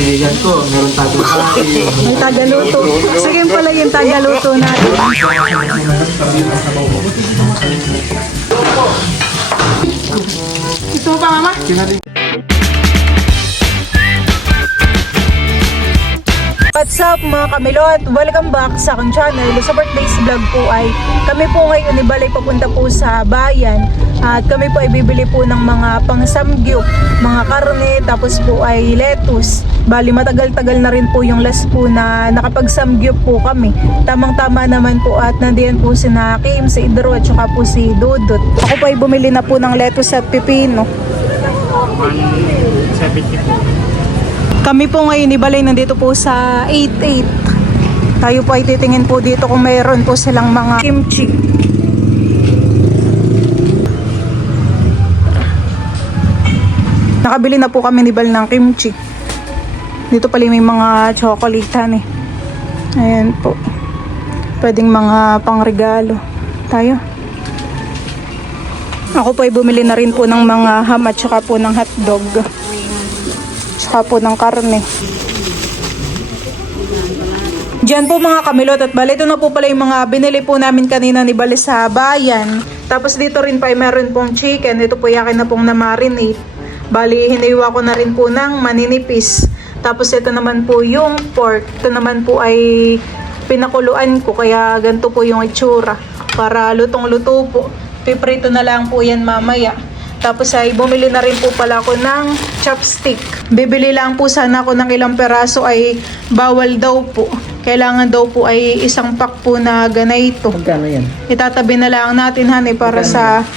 kaibigan ko, meron tayong kain. May tagaluto. Sige pala yung tagaluto natin. Gusto mo pa, Mama? What's up mga kamilot? Welcome back sa aking channel. Sa birthday's vlog po ay kami po ngayon ni Balay papunta po sa bayan at kami po ay bibili po ng mga pang-samgyup, mga karne, tapos po ay lettuce. Bali matagal-tagal na rin po yung last po na nakapag-samgyup po kami. Tamang-tama naman po at nandiyan po si Kim, si Idro at saka po si Dudut. Ako po ay bumili na po ng lettuce at pipino. 170 po. Kami po ngayon ni Balay nandito po sa 88. Tayo po ay titingin po dito kung mayroon po silang mga kimchi. Nakabili na po kami ni Bal ng kimchi. Dito pala may mga chocolate eh. Ayan po. Pwedeng mga pangregalo. Tayo. Ako po ay bumili na rin po ng mga ham at saka po ng hotdog. Saka po ng karne. Diyan po mga kamilot at bali ito na po pala yung mga binili po namin kanina ni Bali sa bayan. Tapos dito rin pa ay meron pong chicken. Ito po yakin na pong na-marinate. Bali hiniwa ko na rin po ng maninipis. Tapos ito naman po yung pork. Ito naman po ay pinakuluan ko kaya ganito po yung itsura. Para lutong-luto po. Piprito na lang po yan mamaya. Tapos ay bumili na rin po pala ako ng chopstick. Bibili lang po sana ako ng ilang peraso ay bawal daw po. Kailangan daw po ay isang pack po na ganito. Magkano yan? Itatabi na lang natin honey para sa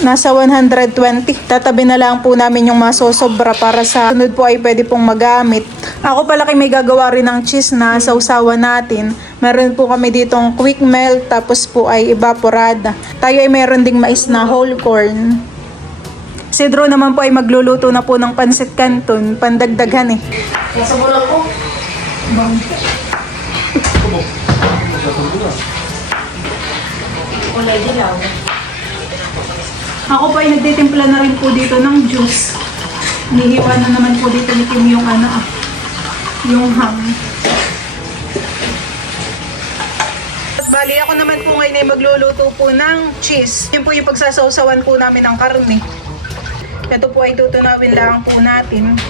nasa 120. Tatabi na lang po namin yung masosobra para sa sunod po ay pwede pong magamit. Ako pala may gagawa rin ng cheese na sausawan natin. Meron po kami ditong quick melt tapos po ay evaporada. Tayo ay meron ding mais na whole corn. Si Drew naman po ay magluluto na po ng pansit canton, pandagdaghan eh. Nasa bulang ko. Kulay dilaw. Ako po ay nagtitimpla na rin po dito ng juice. Nihiwa na naman po dito ni Kim yung yung ham. Bali ako naman po ngayon ay magluluto po ng cheese. Yun po yung pagsasawsawan po namin ng karne. Ito po ay tutunawin lang po natin.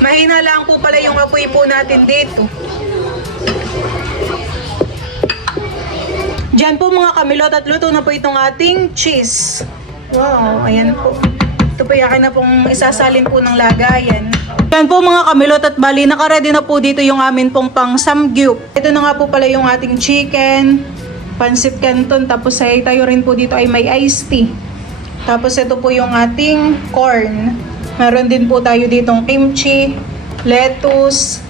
Mahina lang po pala yung apoy po natin dito. Diyan po mga kamilot at luto na po itong ating cheese. Wow, ayan po. Ito po yakin na pong isasalin po ng lagayan. Yan po mga kamilot at bali, nakaready na po dito yung amin pong pang samgyup. Ito na nga po pala yung ating chicken, pansit canton, tapos ay tayo rin po dito ay may iced tea. Tapos ito po yung ating corn. Meron din po tayo ditong kimchi, lettuce,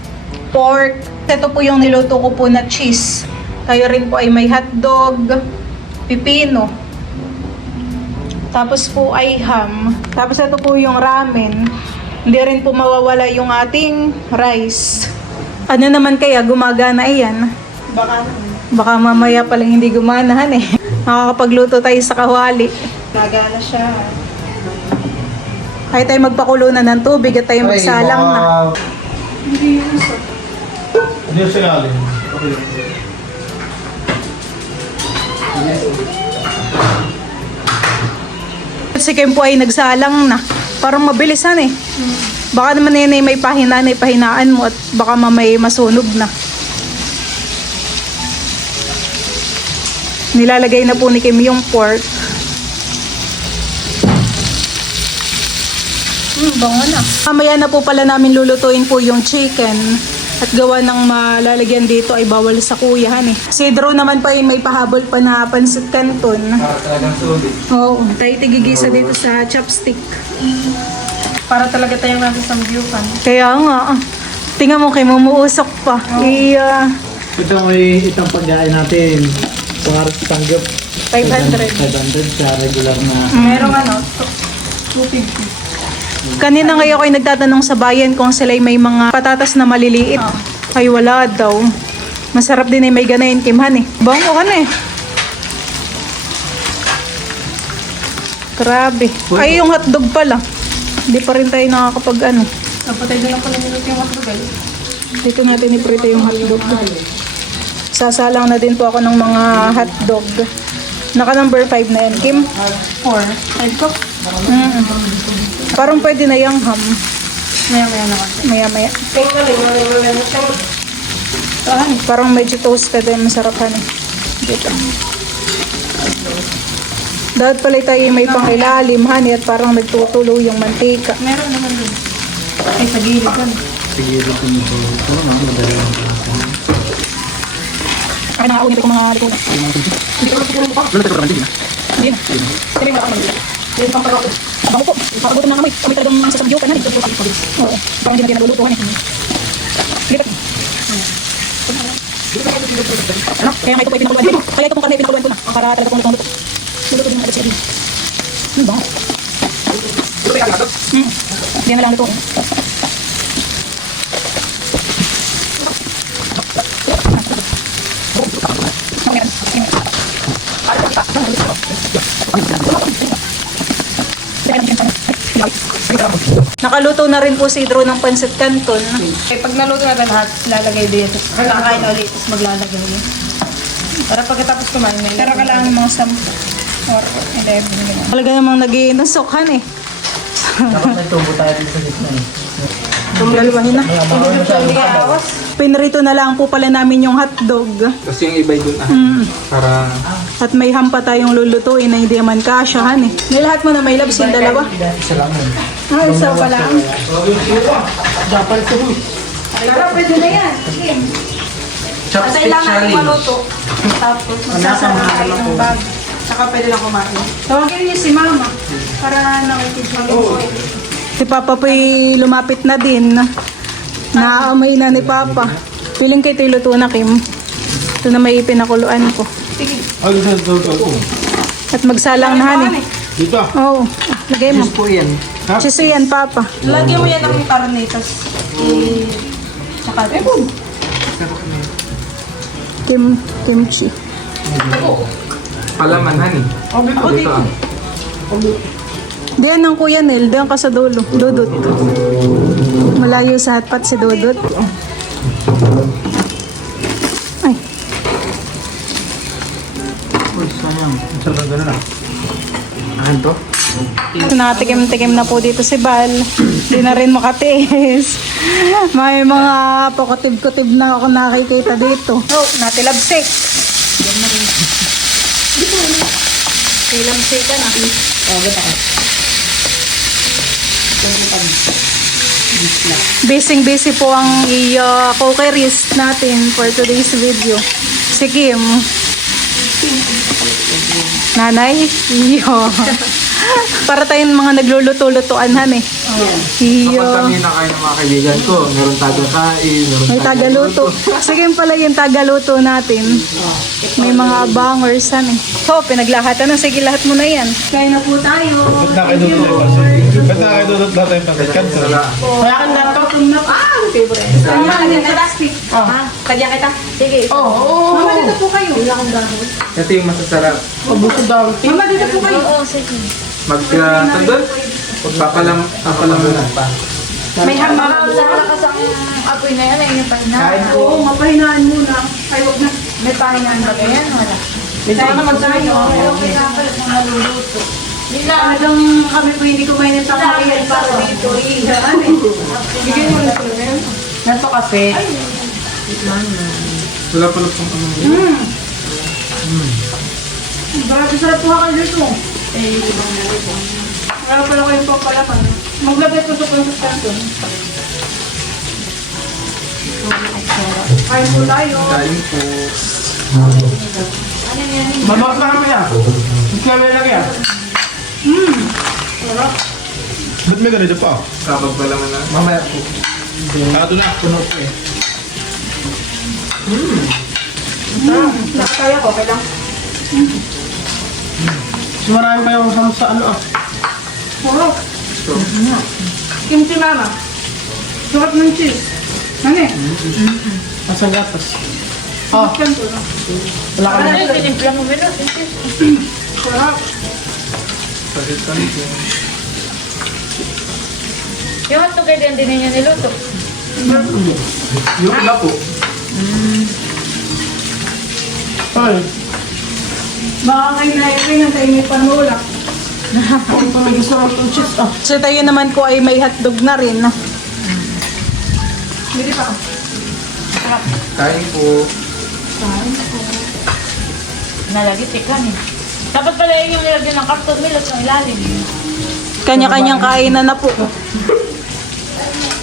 pork. Ito po yung niluto ko po na cheese. Tayo rin po ay may hotdog, pipino. Tapos po ay ham. Tapos ito po yung ramen. Hindi rin po mawawala yung ating rice. Ano naman kaya gumagana iyan? Baka mamaya palang hindi gumanahan eh. Makakapagluto tayo sa kawali. Gagana siya. Kaya tayo magpakulo na ng tubig at tayo magsalang na. Hindi yung sinalin. Si Kim po ay nagsalang na. Parang mabilisan eh. Baka naman yun ay may pahinaan mo at baka mamay masunog na. Nilalagay na po ni Kim yung pork. Bango na. Mamaya na po pala namin lulutuin po yung chicken. At gawa ng malalagyan dito ay bawal sa kuyahan eh. Si Drew naman pa ay may pahabol pa na pansit canton. Para talagang sulit. Oo, tayo tigigisa dito sa chopstick. Para talaga tayong nasa samgyupan. Kaya nga, tingnan mo kay mumuusok pa. Ito may itong pagkain natin. Pangarap sa tanggap. 500. 500 sa regular na. Merong 250. Kanina ngayon ako ay nagtatanong sa bayan kung sila may mga patatas na maliliit. Ay wala daw. Masarap din ay may ganayin kimhan eh. Bango ka na eh. Grabe. Ay, yung hotdog pala. Hindi pa rin tayo nakakapag ano. Napatay na lang pala minuto yung hotdog ay. Dito natin iprito yung hotdog. Sasalang na din po ako ng mga hotdog. Naka number 5 na yan, Kim. 4. Side cook. Parang pwede na yung ham. Maya-maya naman. Maya-maya. Parang medyo toasted ay masarap eh. Dito. Dapat pala tayo may pangilalim, honey, at parang nagtutulo yung mantika. Meron naman dun. Ay, sa gilid dun. Sige, dito nito. Ito na, madali lang. Ay, nakakaunit ko mga likunan. Hindi ko lang siguro mo pa. Wala tayo hindi na. Hindi na. Hindi na ako mag-ila. Hindi na pang ako. Abango po. Makagutom na kami. Kami talagang sasambiyo ka na. Oo. Parang hindi natin nalulutuhan eh. Lipat. Ano? Kaya nga ito po ay pinakuluan ko. Kaya ito pong karne ay pinakuluan ko na. Ang para talaga pong luto. Luluto din natin siya din. Ano ba? Hindi na lang luto. Nakaluto na rin po si Drew ng pancit canton. Okay, pag naluto na lahat, lalagay dito. Kakain ulit, tapos maglalagay ulit. Para pagkatapos kumain, may Pero kailangan mga 10 or 11. Talaga namang nag-iinusokhan eh. Dapat may tubo tayo dito sa gitna eh. Dalawahin na. Pinrito na lang po pala namin yung hotdog. Kasi yung iba doon para At may ham pa tayong lulutuin na hindi naman kasyahan eh. May lahat mo na may labs yung dalawa. Isa lang yun. Ah, isa pa lang. Dapat ito. Pero pwede na yan. Kasi lang natin maluto. Tapos magsasama kayo ng bag. Saka pwede lang kumain. Tawagin niyo si Mama para nakikita. Si Papa po'y lumapit na din. Naaamoy na ni Papa. Piling kayo ito'y luto na, Kim. Ito na may pinakuluan ko. Ay, ito. At magsalang na, honey. Dito. Oo. Lagay mo. Po yan. Cheese yan, Papa. Lagyan mo yan ng karne, tapos saka Kimchi. palaman eh. Ako dito. Diyan ang Kuya Nel. Diyan ka sa dulo. Dudut. Malayo sa hotpot si Dudut. Ay. Uy, sayang. Sarap na na. Akin to? Nakatikim-tikim na po dito si Bal. Hindi na rin makatiis. May mga pakutib-kutib na ako nakikita dito. Oh, natilabsik. Tilabsik ka na. Busy po ang cookeries natin for today's video. Si Kim. Nanay? Iyo. Para tayong mga nagluluto-lutuan han eh. Iyo. Kapag kami nakain ng mga kaibigan ko, meron taga-kain, meron May tagaluto. Sige pala yung tagaluto natin. May mga abangers han eh. So, pinaglahatan na. Sige, lahat mo na yan. Kain na po tayo. Ba't nakakaidudot natin yung pagkakan? Kaya ka na to. Kanya, lagyan ka plastic. Kanya kita. Sige. Mama, dito po kayo. Ito yung masasarap. Mama, dito po kayo. Oo, sige. Tandun? Papalam muna pa. May hamba po. Apoy na yan, ay yung pahinaan. Kain po. Oo, mapahinaan muna. Ay, wag na. May pahinaan ba yan? Wala. Kaya naman tayo. Okay na pala kung maluluto. Talagang kami po hindi kumain ng tanghalian para dito. Ihaan eh. Bigyan mo na sila ngayon. Nato kape. Wala pala pong ano. Grabe sarap po kayo dito. Wala pala kayong pampalaman. Maglagay ko sa consistency. Kain po tayo. Kain po. Mamak na kami yan. Ikaw lang yan. Ba't may ganito pa? Kapag palaman na. Mamaya po. Ito na. Puno po eh. Nakakaya ko, okay lang. So, marami kayong sa ano ah. Puro. So, Kimchi mama. Sukat ng cheese. Ano eh? Masang gatas. Kanto na. Wala ka na. Tinimpla mo meron. Sarap. Yung hotdog ay din ninyo niluto. Yung iba po. Ay, Baka kayo na yun, ang tayo may panulak. So tayo naman po ay may hotdog na rin. No? Hindi pa. Kain po. Nalagit ikan eh. Dapat pala yun yung nilagyan ng karton milot sa ilalim. Kanya-kanyang kainan na po.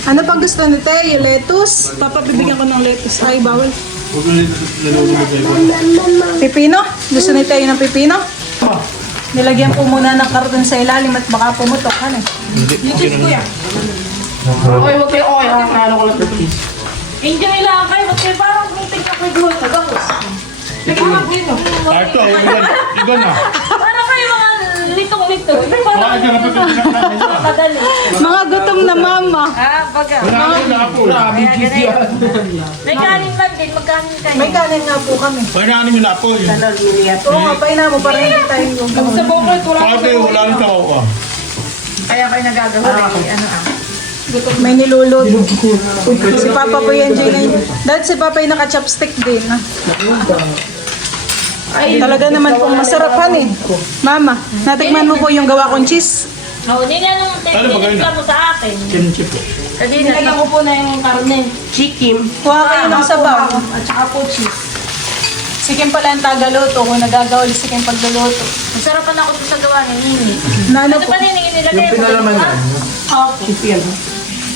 Ano pa gusto ni Teo? Lettuce? Papabibigyan ko ng lettuce. Ay, bawal. huwag na nalulunod kayo. Pipino? Gusto ni Teo ng pipino? Nilagyan po muna ng karton sa ilalim at baka pumutok. Ano? Yung cheese ko yan. Okay, huwag kayo okay. Ano ko lang ito. Enjoy lang kayo. Ba't kayo parang muntik na kayo gulot na gawos? Nagkakag dito. Ito, iba na. Parang kayo mga litong-lito. Parang Bakit ka napapit na kadali. Mga gutom na mama. Baga. Wala na po. Kaya ganyan. May kanin man din. Magkanin kayo. May kanin nga po kami. Wala na yung na po. Oo nga, paina mo para hindi tayo Sa bukod, wala Ate, wala na tao ka. Kaya kayo nagagawa. May nilulod. Si Papa po yan, Jane. Dahil si Papa ay naka-chopstick din. Talaga naman pong masarapan eh. Mama, natikman mo po yung gawa kong cheese. Oo, ninanong tinipla mo sa akin. Kimchi po. Kadina, nilagyan ko po na yung karne. Chicken. Kuha kayo ng sabaw. At saka po cheese. Sikim pala ang tagaluto kung nagagawal sikim pagluluto. Masarapan ako sa gawa ni Nini. Nano Ito po? pa Nini, nilagay Yung pinalaman yan. Opo.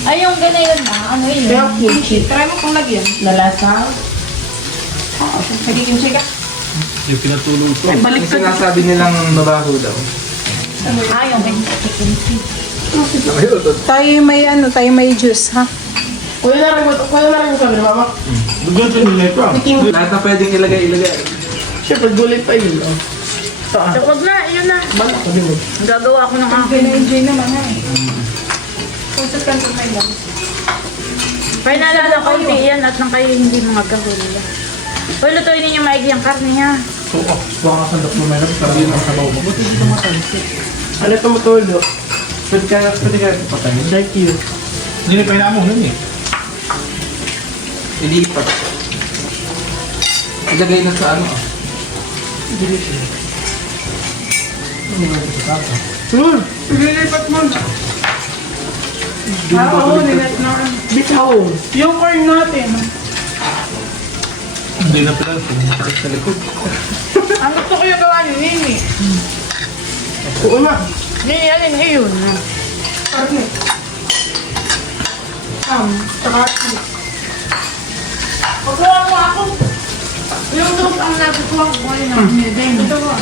Ay, yung ganayon na. Ano yun? Kimchi. Try mo kung lagyan. Nalasa. Nagiging siya. Yung pinatulong ko. Yung sinasabi nilang mabaho daw. Ah, yung kimchi. Tayo may tayo may juice, ha? Kuya na rin mo sabi ni Mama. Ganito nila ito. Lahat na pwedeng ilagay. Siyempre, gulit pa yun. So, wag na, yun na. Bala ko din mo. Gagawa ako ng akin. Enjoy naman, ha? Kusot ka ng may lang. Kaya naalala ko, yan at nang kayo hindi mga gahula. Hoy, lutuin ninyo maigi ang karne niya. Oo. Baka sandok mo meron. Sabi mo sa bawo mo. Buti dito matansi. Ano ito matulo? Pwede ka patayin. Thank you. Hindi na kailangan mo nun eh. Ilipat. Ilagay na sa ano. Ililipat mo na. Oo, nilat na. Bitaw. Yung corn natin. Hindi na pala. Pumasakit sa likod. Ang gusto ko yung gawa ni Nini. Oo na. Nini, alin yun? Karne. Tsaka cheese. Pagkawa mo ako. Yung doon ang nagustuhan ko yun ang nideng. Ito mo.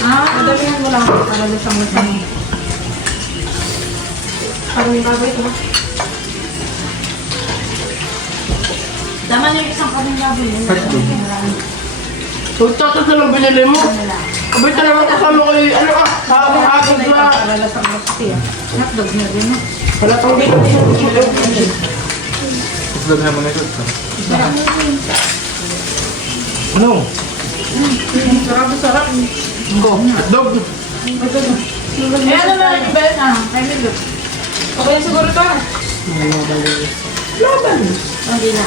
Madalihan mo lang para lusang-lusang. Parang yung baboy ito. Tama na yung isang kaming laboy. Tatos na lang binili mo. Abay talaga kasama ko yung ano habang agad na. Hotdog na rin. Wala pang dito. Islagay mo na ito. Ano? Sarap. Hotdog. Eh, ano na yung bell na? May milk. Okay na siguro to. Laban. Hindi na.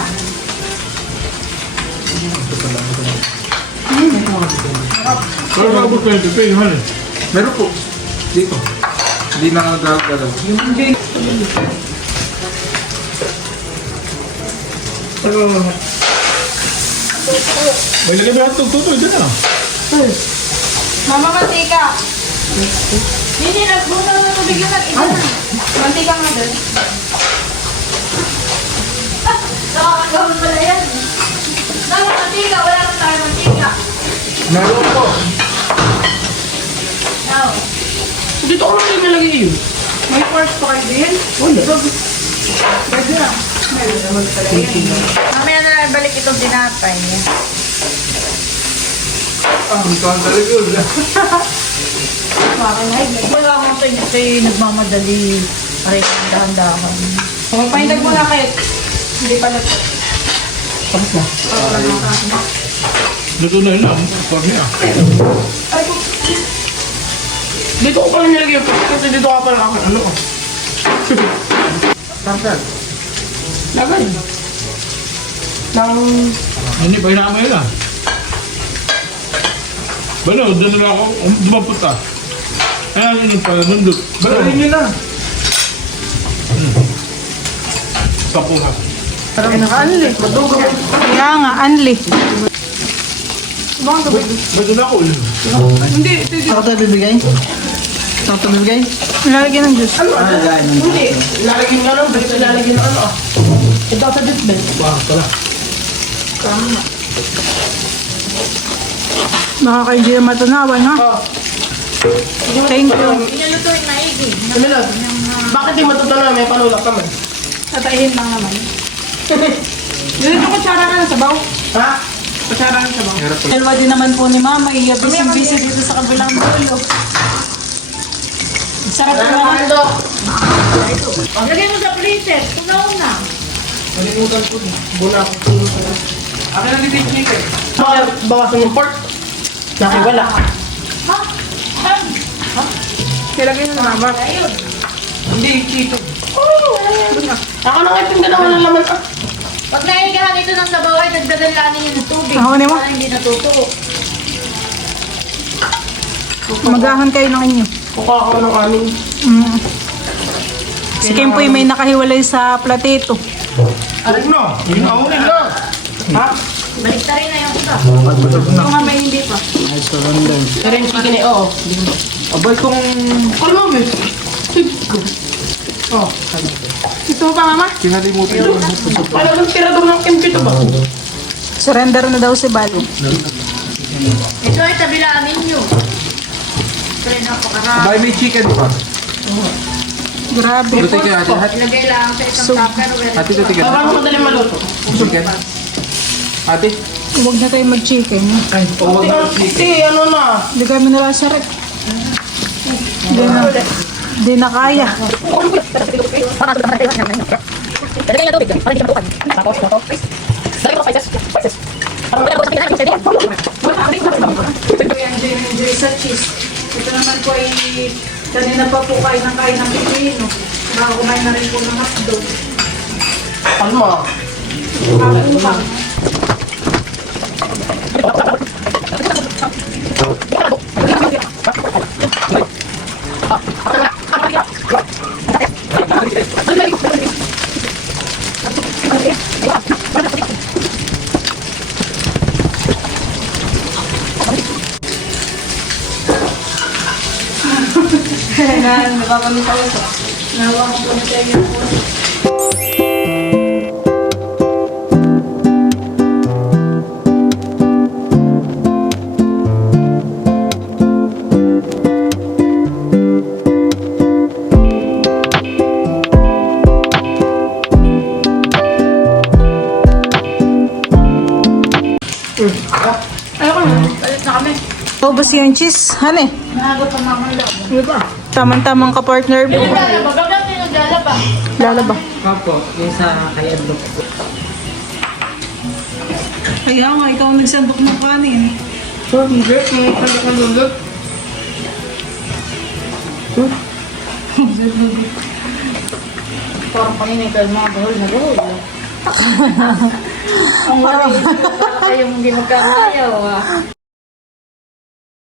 Pero maabot ko yung pipi, hal. Meron po. Dito. Hindi na nagagalaw. May lagay ba yung hotdog? Dyan na. Mama, mantika. Hindi, nagbuta na tubig yung iba na. Mantika nga doon. Nakakagawin pala yan. Dama mantika, wala na tayo mantika. Meron po. Now, Dito ko lang nilagay yun. may force pa kayo din? Wala. Pwede na. Meron naman pala yan. Mamaya na lang balik itong dinapay. Ito ang taligod. Wala akong sa inyo kayo nagmamadali. Aray, dahan-dahan. Magpahindag mo na kayo. Hindi pala to. Tapos na. Luto na yun lang. Parang yan. Dito ko pala nilagay yung pati kasi dito ka pala ako. Ano? Saan? Lagay. Nang... Hindi, pahinaan mo yun ah. Bano, doon na lang ako. Dumapot ah. Kaya yun yung pala nundot. Bano, Gawin nyo na. sapo na. Parang naka-anli. Madugo. Kaya nga, Anli. Ba't na ako ulit? Hindi. Saan ka tayo bibigay? Saan ka bibigay? Lalagyan ng juice. Ano? Hindi. Lalagyan nga lang. Balik lalagyan ng ano ah. Ito sa disbel. Wow, pala. Baka kayo hindi na matunawan, ha? Oh. Thank you. Inalutuin maigi. Kamilad. Bakit di matutunan? May panulak naman. Tatayin lang naman. Dito ko tsara na sa baw. Ha? Kutsara na sa baw. Dalawa din naman po ni Mama. Busy dito sa kabilang dulo. Sarap Ano naman. naman ito? Lagay mo sa plated. Kunaw na. Malimutan ko. Buna ako. Akin na dito yung chicken. Bawasan yung pork. Nakiwala. Ha? Nilagay na Mama. Hindi, chicken. Ako na nga itong dalawa ng laman ah. Pag naigahan ito ng sabaw ay nagdadalanin yun ng tubig. Ako ni mo. Para hindi natutuo. Magahan kayo ng inyo. Kukuha ako ng aming. Si Kimpoy may nakahiwalay sa platito. Huwag na. Yun na, ulit na. Ha? Baliktarin na yung iba. Ito nga may hindi pa. Pero yung chicken eh, oo. Abay kung... Kalo mo eh. Oh. Gusto mo pa, Mama? Kinalimutan yung puso. Alam ng tirador ng kimchi to ba? Surrender na daw si Balo. Ito ay tabilaan ninyo. Pero napakarami. Abay may chicken pa. Grabe. Luto kayo ate. Ilagay lang sa isang tupperware. Ate, luto kayo. Parang madali maluto. Chicken. Ate. Huwag na tayo mag-chicken. Huwag na Hindi, ano na. Hindi kami nila sa rep. Hindi na kaya. Ilagay na tubig. Para hindi ka matukan. Tapos. Lagay mo spices. Ito yung enjoy sa cheese. Ito naman po ay kanina pa po kain ng pipino. Baka kumain na rin po ng hotdog. Kalma. Kapupang. Nakakamitaw ito. Nahawa ko po na tayo yung po. Ayoko na. Palit na kami. Ubus yung cheese. Hane. Nahagap pa na akong loob. Tamang-tamang ka-partner po. Naglalaba. Bagay yung naglalaba. Lalaba. Opo, yung sa kay Adlo. Kaya nga, ikaw ang nagsandok ng kanin. Hindi, kung pala ka lulot. Parang kanina ikaw mga bahol na bahol. Ang wala. Para kayong hindi magkakayaw.